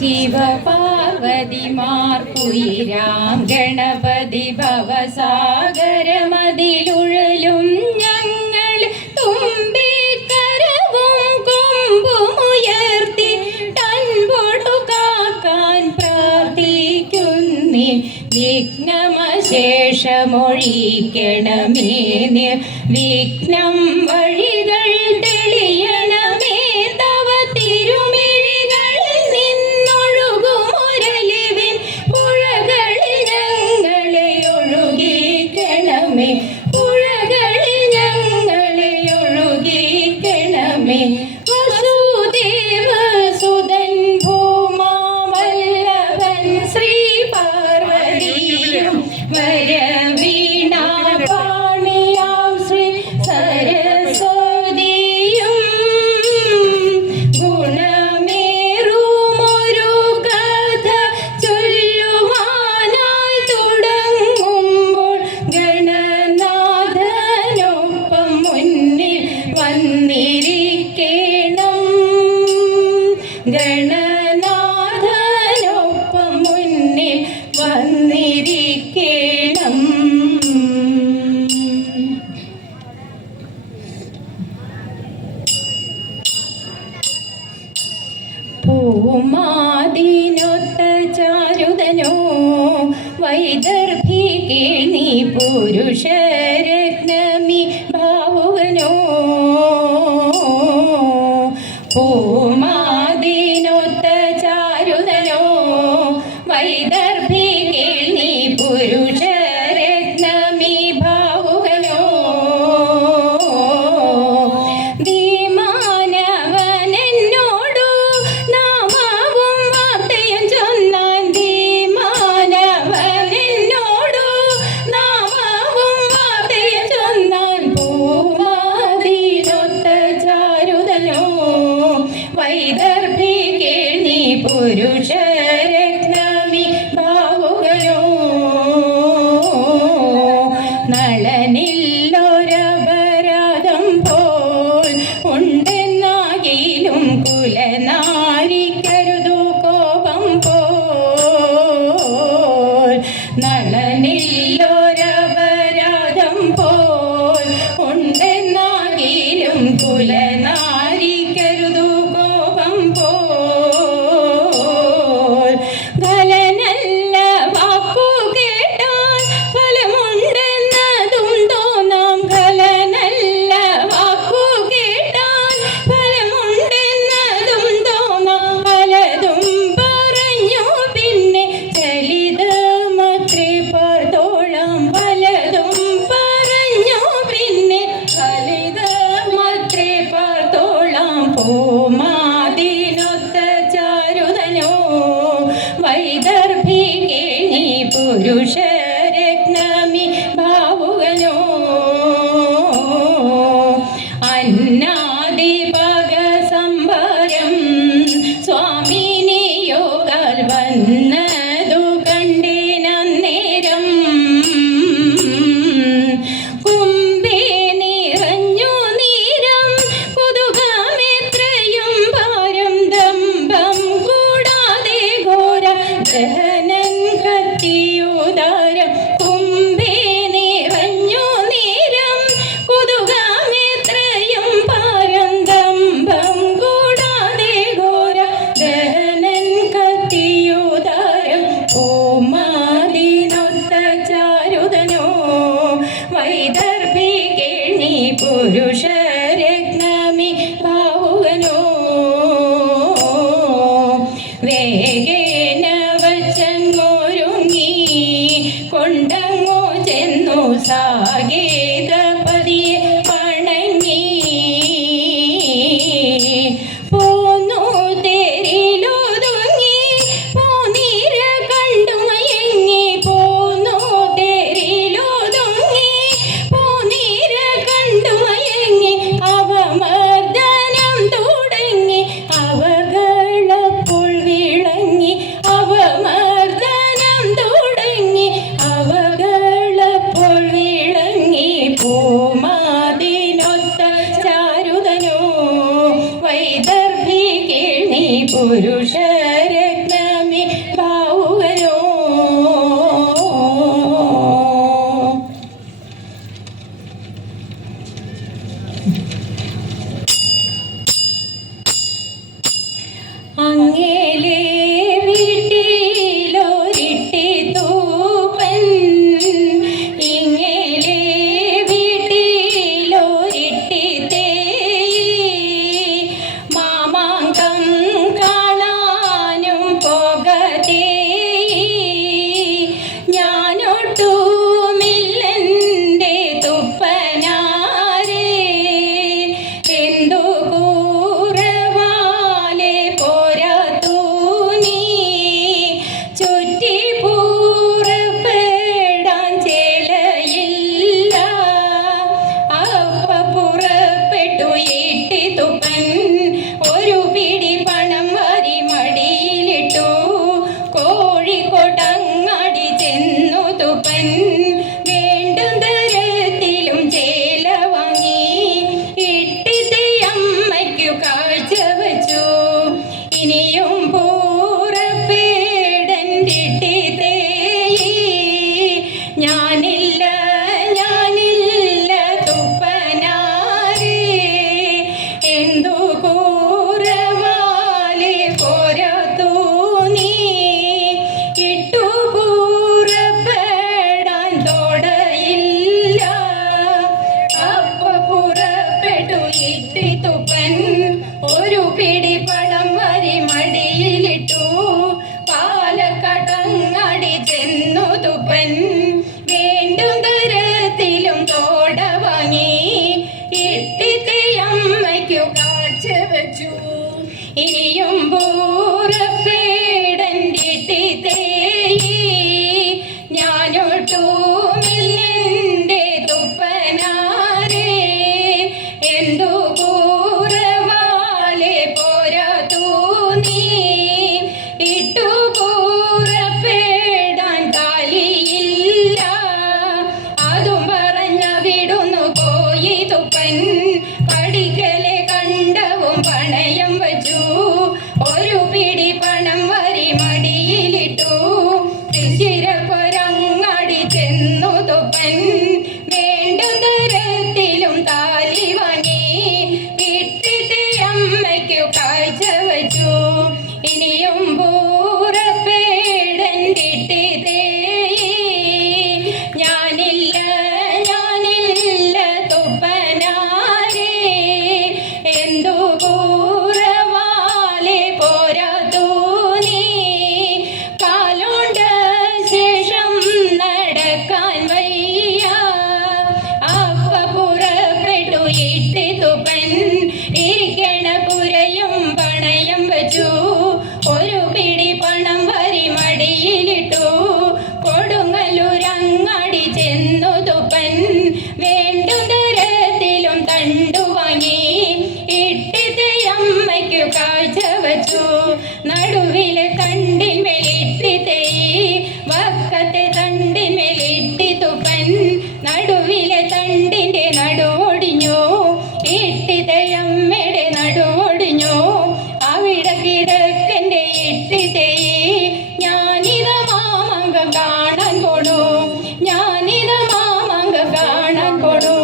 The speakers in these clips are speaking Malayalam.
ശിവ പാർവതി ശിവപാർവതിമാർക്കുയിരാം ഗണപതി ഭവസാഗരമതിലുഴലും ഞങ്ങൾ തുമ്പി കരവും കൊമ്പുമുയർത്തി തൻപൊടു കാക്കാൻ പ്രാർത്ഥിക്കുന്നി വിഘ്നമശേഷമൊഴിക്കണമേന് വിഘ്നം വഴികൾ തെളിയ ഗണ നളനിൽ பகேத பதியே করো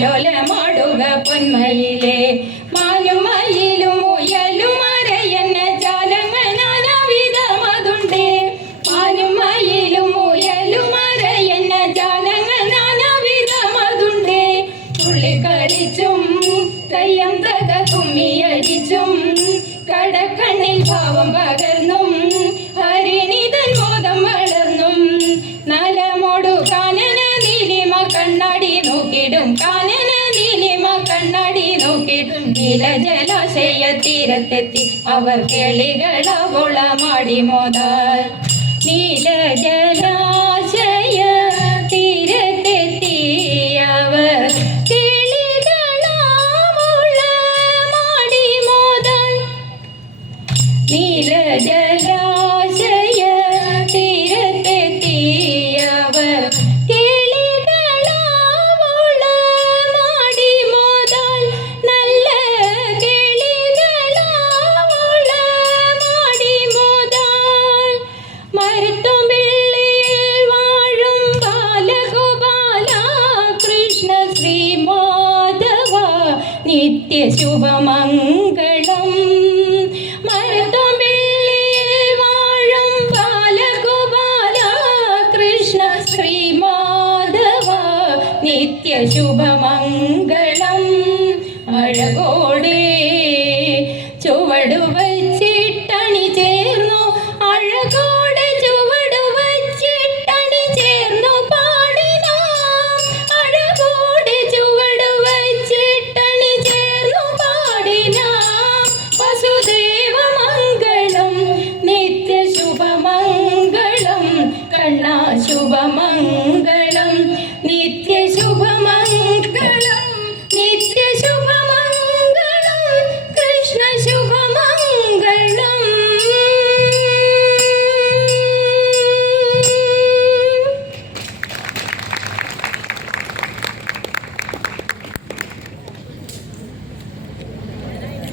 കലോലമാടുക പൊന്മയിലേ. ರಂಗಿಲ ಜಲಾಶಯ ತೀರತ್ತೆತ್ತಿ അവർ കിളികള മുളമാടി മോതാൽ നീല ജലാ നിത്യശുഭമംഗളം അഴകോടെ ചുവടുവച്ചിട്ടണി ചേർന്നു. അഴകോടെ ചുവടുവച്ചിട്ടണി ചേർന്നു പാടിനാം. അഴകോടെ ചുവടുവച്ചിട്ടണി ചേർന്നു പാടിനാം. വസുദേവമംഗളം നിത്യശുഭമംഗളം കണ്ണാശുഭമംഗളം